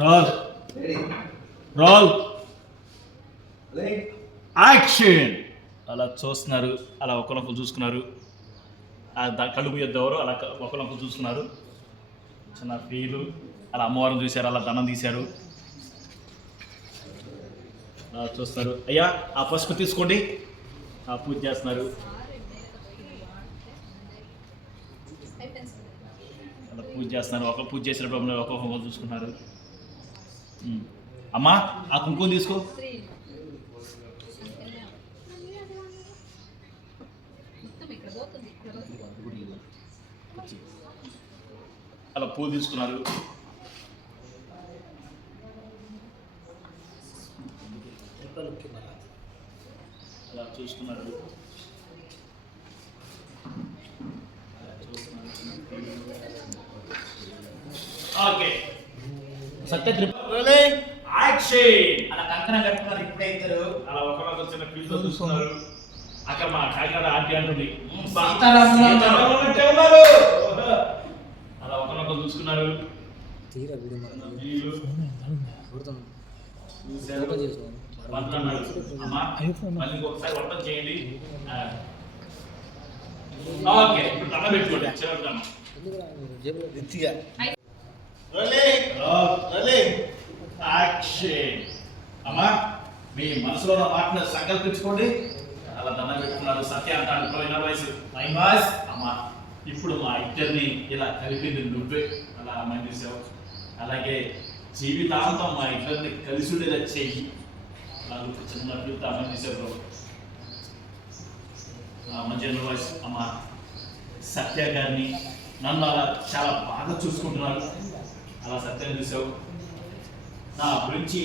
Role role action. అలా చూస్తున్నారు, అలా ఒకరినొకరు చూసుకున్నారు. కళ్ళు ముయ్యొద్దు ఎవరు, అలా ఒకరినొకరు చూసుకున్నారు. చిన్న ఫీలు, అలా అమ్మవారిని చూశారు, అలా దండం తీశారు. అలా చూస్తారు. అయ్యా ఆ పసుపు తీసుకోండి, ఆ పూజ చేస్తున్నారు. అలా పూజ చేస్తున్నారు. ఒకరు పూజ చేసినప్పుడు ఒక్కొక్కరు చూసుకున్నారు. అమ్మా ఆ కుంకుమ తీసుకో. అలా పూలు తీసుకున్నారు. అలా చూసుకున్నారు. ఓకే సత్య అలా కంకణం కట్టుకున్నారు. ఇప్పుడే ఇద్దరు అలా ఒకరోజు వచ్చిన పిల్లలు చూస్తున్నారు. అక్కడ మా కాకినాడ ఆంటీ అంటుంది అలా ఒకరొకరు చూసుకున్నారు. మళ్ళీ ఇంకొకసారి వంట చేయండి. ఓకే ఇప్పుడు దండం పెట్టుకోండి. అమ్మా మీ మనసులో ఉన్న మాటను సంకల్పించుకోండి. అలా దండం పెట్టుకున్నారు. సత్య అంటాడు పోయిన వయసు అమ్మా ఇప్పుడు మా ఇద్దరిని ఇలా కలిపింది నువ్వే, అలా మందిసావు. అలాగే జీవితాంతం మా ఇద్దరిని కలిసి ఉండేలా చెయ్యి. అలా చిన్నట్లు మందిసావు. మంచి వయసు అమ్మ సత్య గారిని నన్ను అలా చాలా బాగా చూసుకుంటున్నారు. అలా సత్యాన్ని చూసావు. నా గురించి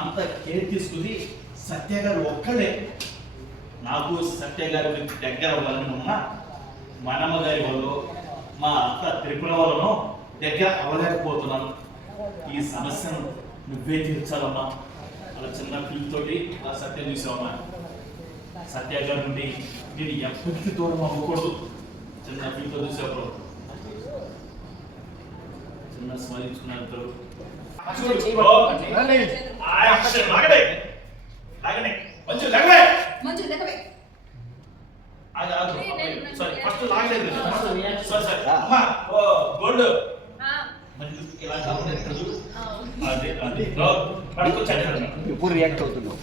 అంత కేర్ తీసుకుని సత్య గారు ఒక్కడే. నాకు సత్య గారి గురించి దగ్గర అవ్వాలని ఉన్న మనమ్మ గారి వల్ల, మా అత్త త్రిపుల వలన దగ్గర అవ్వలేకపోతున్నాను. ఈ సమస్యను నువ్వే తీర్చాలమ్మా. అలా చిన్న పిల్లతోటి అలా సత్యం చూసావమ్మా. సత్య గారి నుండి నేను ఎప్పటికీ దూరం అవ్వకూడదు. చిన్న పిల్లతో చూసేప్పుడు చిన్న స్మరించుకున్నారు. ఇప్పుడు రియాక్ట్ అవుతున్నావు.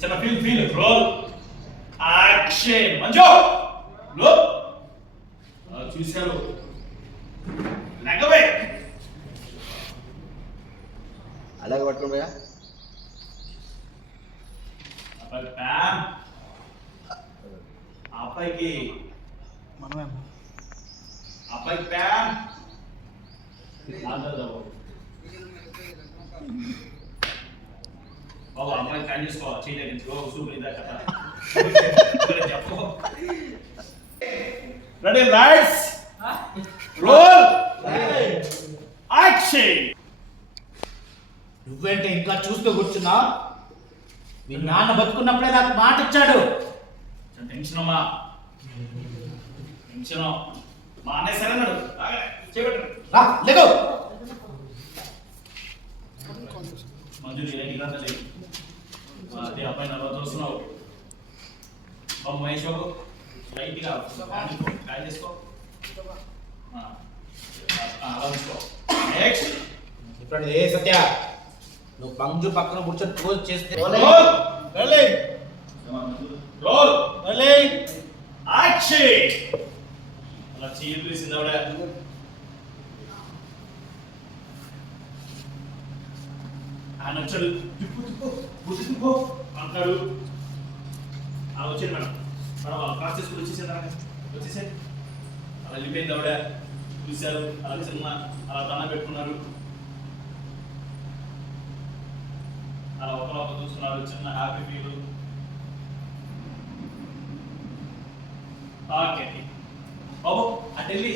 చిన్న feel feel role action. Manju లో చూశారు. లెగవే అలాగే పట్టుకోబోయా. అబ్బాయికి అబ్బాయి ప్యాన్ బాబు అమ్మాయి ప్యాన్ చేసుకోవాలి. చేయలేక సూపర్ ఇదా కదా చెప్పు. Ready lights roll action. నువ్వేంటే ఇంకా చూస్తూ కూర్చున్నా? మీ నాన్న బతుకున్నప్పుడే నాకు మాట ఇచ్చాడు. టెన్షన్ అమ్మా, టెన్షన్. మా అన్నయ్య సరే అన్నాడు. చేపట్టాడు. లేదో మంజు అదే అబ్బాయి నన్ను చూస్తున్నావు. బాబు మహేష్ బాబు లైట్గా కాయ చేసుకో. అలా ఉంచుకో. నెక్స్ట్ ఇప్పుడు ఏ సత్య నువ్వు పంజు పక్కన కూర్చొని పోజ్ చేస్తే రోల్ యాక్షన్. అలా చీరు వేసింది ఆవిడ. ఆయన వచ్చాడు. తిప్పు తిప్పు తిప్పు అంటాడు. అలా వచ్చాడు మేడం. మేడం వాళ్ళు క్రాస్ చేసుకుని వచ్చేసాడు. అలా వెళ్ళిపోయింది ఆవిడ. చూశారు. అలా చిన్న అలా దండం పెట్టుకున్నారు. అలా ఒకరు చూస్తున్నారు. చిన్న హ్యాపీ ఫీల్. ఓకే బాబు అటు వెళ్ళి